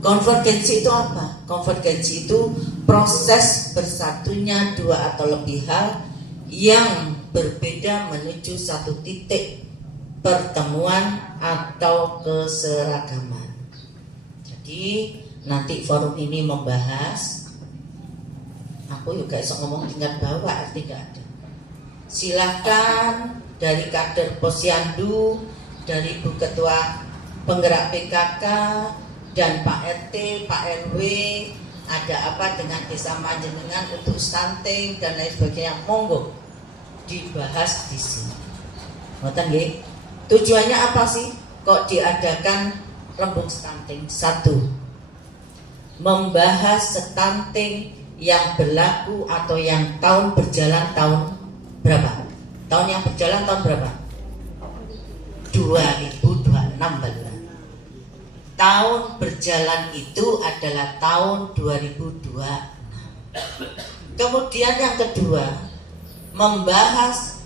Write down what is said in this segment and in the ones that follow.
Konvergensi itu apa? Konvergensi itu proses bersatunya dua atau lebih hal yang berbeda menuju satu titik pertemuan atau keseragaman. Jadi nanti forum ini membahas, aku juga bisa ngomong tingkat bawah, arti gak ada. Silakan dari kader Posyandu, dari Bu Ketua Penggerak PKK, dan Pak RT, Pak RW, ada apa dengan desa Panjenengan untuk stunting dan lain sebagainya, monggo dibahas di sini. Ngoten nggih. Tujuannya apa sih kok diadakan rembuk stunting? Satu, membahas stunting yang berlaku atau yang tahun berjalan tahun berapa? Tahun yang berjalan tahun berapa? 2026. Tahun berjalan itu adalah tahun 2026. Kemudian yang kedua, membahas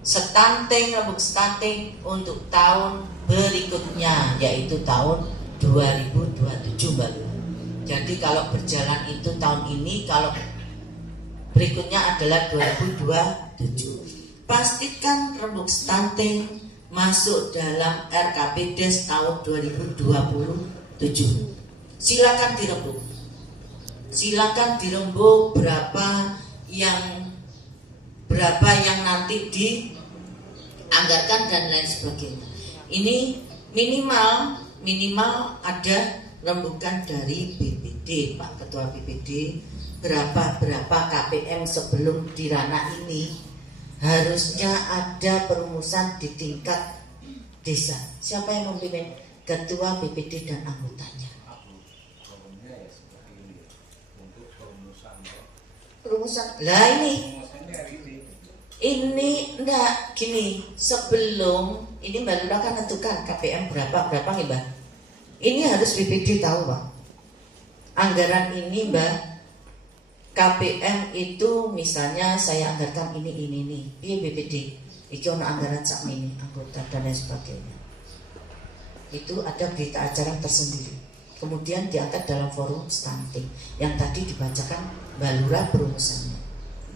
stunting, rembuk stunting untuk tahun berikutnya, yaitu tahun 2027 Mbak. Jadi kalau berjalan itu tahun ini, kalau berikutnya adalah 2027. Pastikan rembuk stunting masuk dalam RKPDes tahun 2027. Silakan dirembuk. Silakan dirembuk berapa yang nanti dianggarkan dan lain sebagainya. Ini minimal ada rembukan dari BPD, Pak Ketua BPD, berapa KPM sebelum di ranah ini harusnya ada perumusan di tingkat desa. Siapa yang memimpin? Ketua BPD dan anggotanya. Perumusan. Lah ini enggak gini, sebelum ini Mbak Lurah kan tentukan KPM berapa nih Mbak. Ini harus BPD tahu Pak. Anggaran ini Mbak, KPM itu misalnya saya anggarkan ini. Iya BPD, itu ono anggaran sak ini, anggota dan lain sebagainya. Itu ada berita acara tersendiri. Kemudian diangkat dalam forum stunting yang tadi dibacakan Mbak Lurah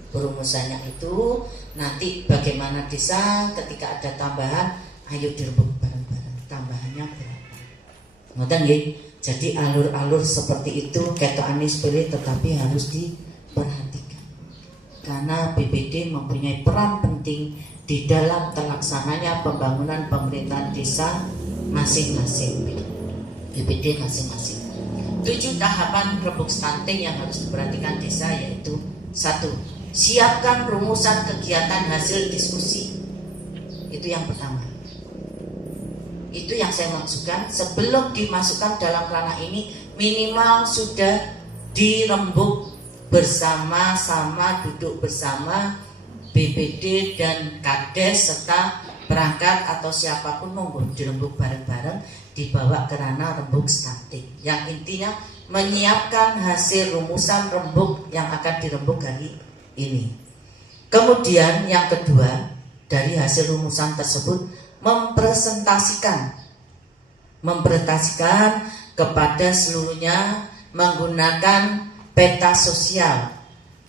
perumusannya itu nanti bagaimana desa ketika ada tambahan, ayo dirembuk bareng-bareng tambahannya berapa. Ngoten nggih. Jadi alur-alur seperti itu ketokane sepele tetapi harus diperhatikan. Karena BPD mempunyai peran penting di dalam terlaksananya pembangunan pemerintahan desa masing-masing. BPD masing-masing. 7 tahapan rembuk stunting yang harus diperhatikan desa yaitu 1. Siapkan rumusan kegiatan hasil diskusi. Itu yang pertama. Itu yang saya maksudkan, sebelum dimasukkan dalam ranah ini minimal sudah dirembuk bersama-sama, duduk bersama BPD dan Kades serta perangkat atau siapapun monggo dirembuk bareng-bareng, dibawa ke ranah rembuk stunting. Yang intinya menyiapkan hasil rumusan rembuk yang akan dirembuk hari ini. Kemudian yang kedua, dari hasil rumusan tersebut mempresentasikan kepada seluruhnya menggunakan peta sosial,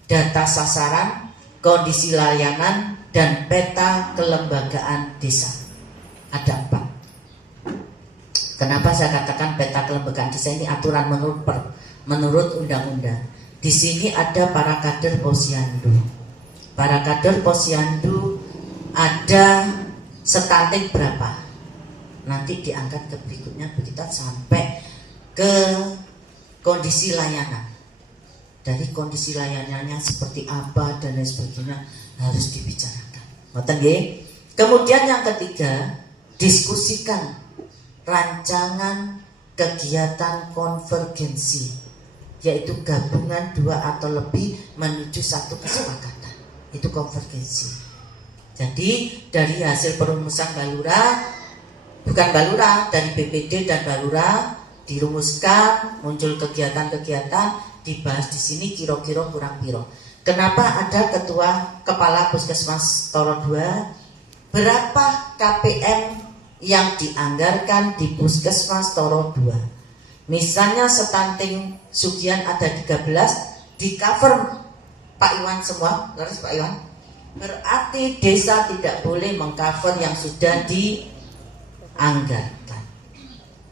data sasaran, kondisi layanan, dan peta kelembagaan desa. Ada 4. Kenapa saya katakan peta kelembagaan desa ini aturan menurut undang-undang. Di sini ada para kader Posyandu. Para kader Posyandu ada stunting berapa? Nanti diangkat ke berikutnya begitu sampai ke kondisi layanan. Dari kondisi layanannya seperti apa dan lain sebagainya harus dibicarakan. Ngoten nggih. Kemudian yang ketiga, diskusikan rancangan kegiatan konvergensi, yaitu gabungan 2 atau lebih menuju satu kesepakatan. Itu konvergensi. Jadi dari hasil perumusan dari BPD dan Balura dirumuskan, muncul kegiatan-kegiatan, dibahas di sini kira-kira kurang piro. Kenapa ada kepala Puskesmas Toro 2? Berapa KPM yang dianggarkan di Puskesmas Toro 2? Misalnya stunting Sugihan ada 13, di cover Pak Iwan semua, terus Pak Iwan. Berarti desa tidak boleh mengcover yang sudah dianggarkan.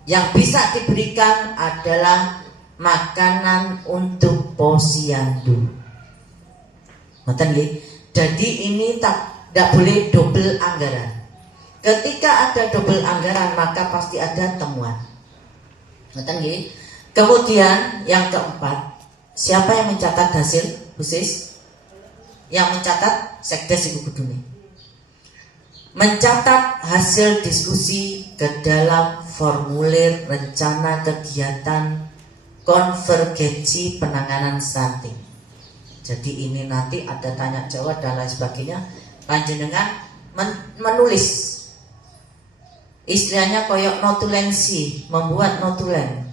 Yang bisa diberikan adalah makanan untuk posyandu. Ngoten nggih. Jadi ini tidak boleh double anggaran. Ketika ada double anggaran maka pasti ada temuan. Ngoten nggih. Kemudian yang keempat, siapa yang mencatat hasil khusus? Yang mencatat Sekdes Ibu Kudune. Mencatat hasil diskusi ke dalam formulir rencana kegiatan konvergensi penanganan stunting. Jadi ini nanti ada tanya jawab dan lain sebagainya. Panjenengan menulis, istilahnya koyok notulensi, membuat notulen.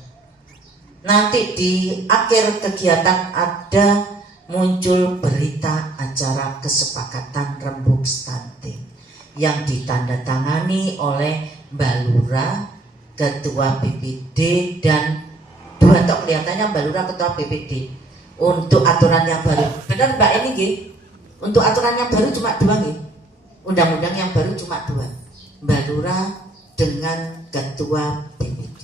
Nanti di akhir kegiatan ada muncul berita acara kesepakatan rembuk stunting yang ditandatangani oleh Mbak Lurah, Ketua BPD, dan dua tok kelihatannya Mbak Lurah Ketua BPD untuk aturan yang baru. Benar Mbak ini nggih? Untuk aturan yang baru cuma dua nggih. Undang-undang yang baru cuma dua. Mbak Lurah dengan Ketua BPD.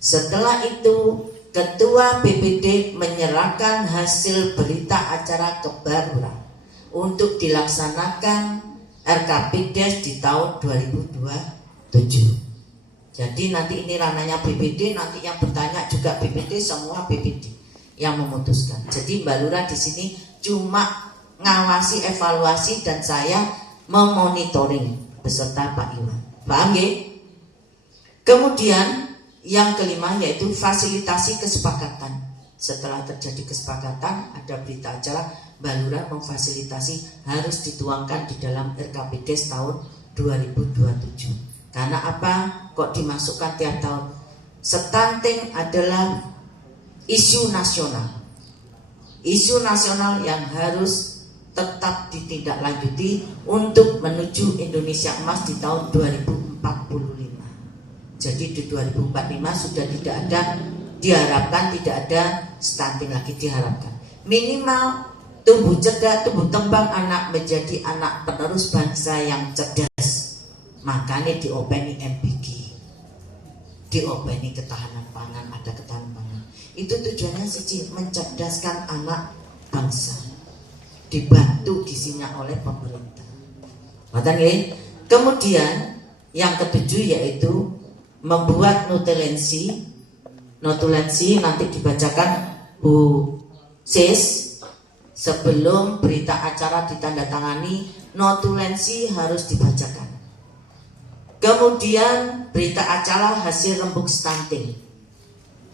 Setelah itu Ketua BPD menyerahkan hasil berita acara ke Mbak Lurah untuk dilaksanakan RKPDes di tahun 2027. Jadi nanti ini ranahnya BPD, nanti yang bertanya juga BPD, semua BPD yang memutuskan. Jadi Mbak Lurah di sini cuma ngawasi, evaluasi, dan saya memonitoring beserta Pak Iwan. Paham nggih? Kemudian yang kelima yaitu fasilitasi kesepakatan. Setelah terjadi kesepakatan, ada berita acara, Mbak Lurah memfasilitasi harus dituangkan di dalam RKPDes tahun 2027. Karena apa? Kok dimasukkan tiap tahun? Stunting adalah isu nasional. Isu nasional yang harus tetap ditindaklanjuti untuk menuju Indonesia Emas di tahun 2045. Jadi di 2045 sudah tidak ada, diharapkan tidak ada stunting lagi, diharapkan. Minimal tumbuh cerdas, tumbuh kembang anak menjadi anak penerus bangsa yang cerdas. Makanya diopeni MPG, diopeni ketahanan pangan, ada ketahanan pangan. Itu tujuannya sih mencerdaskan anak bangsa, dibantu gizinya oleh pemerintah. Kemudian yang ketujuh yaitu membuat notulensi. Notulensi nanti dibacakan Bu Sis sebelum berita acara ditandatangani. Notulensi harus dibacakan. Kemudian berita acara hasil rembuk stunting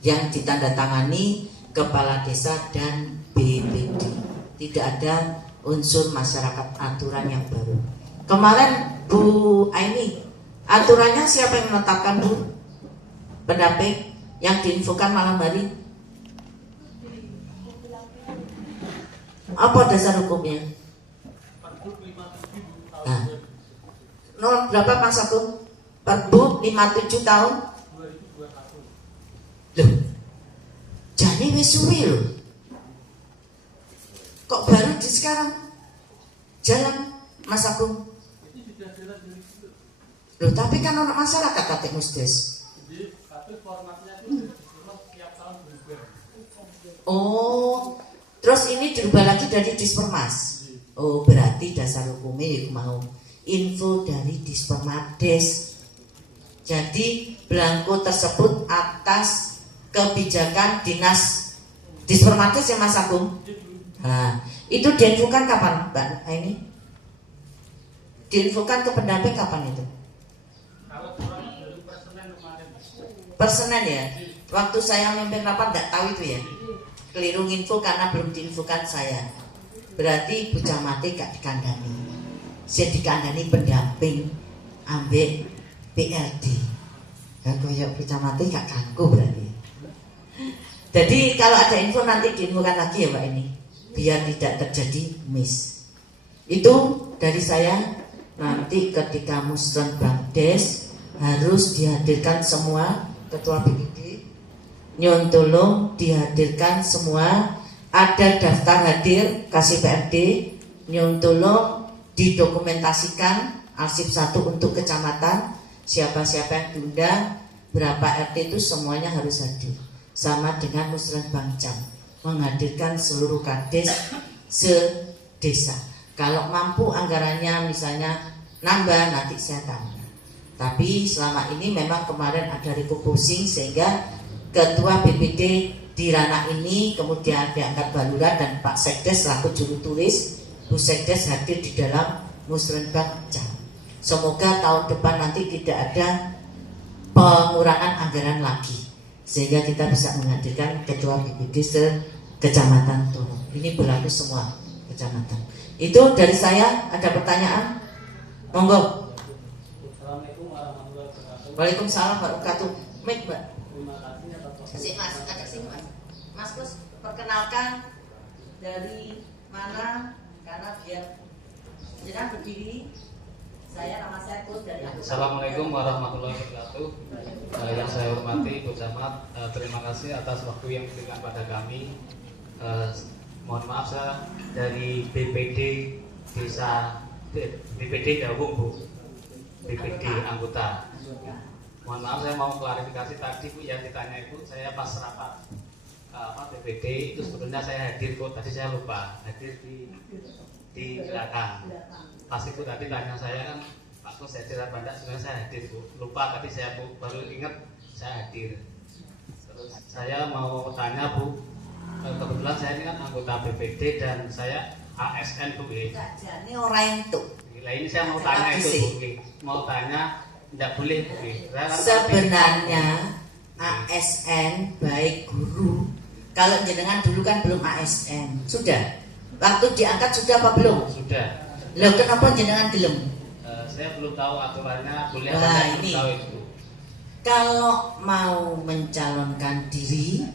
yang ditandatangani kepala desa dan BPD. Tidak ada unsur masyarakat aturan yang baru. Kemarin Bu Aini, aturannya siapa yang menetapkan Bu? Pendamping yang diinfokan malam hari? Apa dasar hukumnya? Nah, berapa Mas Agung? Perbu 57 tahun? Loh, jadi wis suwi loh. Kok baru di sekarang jalan Mas Agung? Loh, tapi kan orang masyarakat kata Musdes. Oh, terus ini dirubah lagi dari Dispermas. Oh, berarti dasar hukumnya ya mau info dari Dispermades. Jadi belangko tersebut atas kebijakan dinas Dispermades ya Mas Agung. Nah, itu diinfokan kapan Mbak ini? Diinfokan ke pendamping kapan itu? Persenen ya. Waktu saya memimpin rapat nggak tahu itu ya. Keliru info karena belum diinfokan saya. Berarti Bu Camati gak dikandani. Saya dikandani pendamping ambek PLD. Kan koyok Bu Camati gak kangku berarti. Jadi kalau ada info nanti diinfokan lagi ya Mbak ini, biar tidak terjadi miss. Itu dari saya. Nanti ketika musrenbangdes harus dihadirkan semua ketua BPD, nyuwun tolong dihadirkan semua, ada daftar hadir kasih PRD, nyuwun tolong didokumentasikan arsip 1 untuk kecamatan, siapa-siapa yang diundang, berapa RT itu semuanya harus hadir. Sama dengan Musren Bangcam, menghadirkan seluruh kades se-desa. Kalau mampu anggarannya misalnya nambah, nanti saya tambah. Tapi selama ini memang kemarin ada refocusing sehingga Ketua BPD di ranah ini kemudian diangkat Balura dan Pak Sekdes selaku juru tulis, Bu Sekdes hadir di dalam Musrenbang Cam. Semoga tahun depan nanti tidak ada pengurangan anggaran lagi sehingga kita bisa menghadirkan Ketua BPD se-Kecamatan Toro. Ini berlaku semua kecamatan. Itu dari saya. Ada pertanyaan? Monggo. Assalamualaikum warahmatullahi wabarakatuh. Waalaikumsalam warahmatullahi wabarakatuh. Mik, Mbak. Terima kasih atas Sini Mas, agak sini Mas. Mas Kus, perkenalkan dari mana? Karena biar jangan berdiri. Nama saya Kus dari Assalamualaikum warahmatullahi wabarakatuh. Yang saya hormati Ibu Camat, terima kasih atas waktu yang diberikan pada kami. Mohon maaf saya dari BPD Desa BPD gabung Bu, BPD anggota. Mohon maaf saya mau klarifikasi tadi Bu yang ditanya Ibu, saya pas rapat BPD itu sebetulnya saya hadir Bu, tadi saya lupa hadir di belakang. Pas Ibu tadi tanya saya kan Pak Kus hadir apa enggak, sebenarnya saya hadir Bu, lupa tadi saya Bu, baru ingat saya hadir. Terus saya mau tanya Bu, kebetulan saya ini kan anggota BPD dan saya ASN Bu. Ini orang itu. Nah, ini saya mau tanya itu Bu, mau tanya tidak boleh Bu. Sebenarnya ASN baik guru. Kalau jenengan dulu kan belum ASN, sudah. Waktu diangkat sudah apa belum? Sudah. Loh kenapa jenengan belum? Saya belum tahu aturannya boleh Wah, atau ini. tahu itu. Kalau mau mencalonkan diri,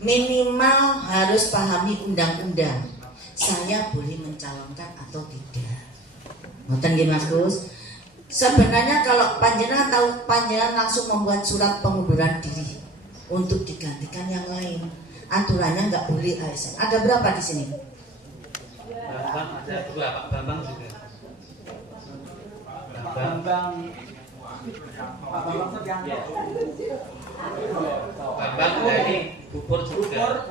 minimal harus pahami undang-undang. Saya boleh mencalonkan atau tidak. Ngoten nggih Mas Gus. Sebenarnya kalau panjenengan tahu, panjenengan langsung membuat surat pengunduran diri untuk digantikan yang lain. Aturannya nggak boleh ASN. Ada berapa di sini? Bambang ada 2, Pak Bambang juga. Bambang dari Bupur juga.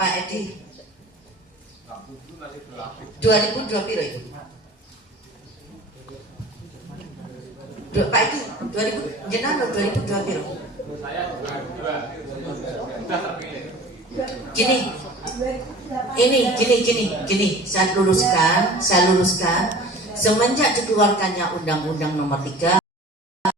Pak Edi 2002 piro itu? Pak Edi 2000 jenengan 2002 piro? Saya 2002 sudah terpilih. Gini, saya luruskan. Semenjak dikeluarkannya Undang-Undang Nomor 3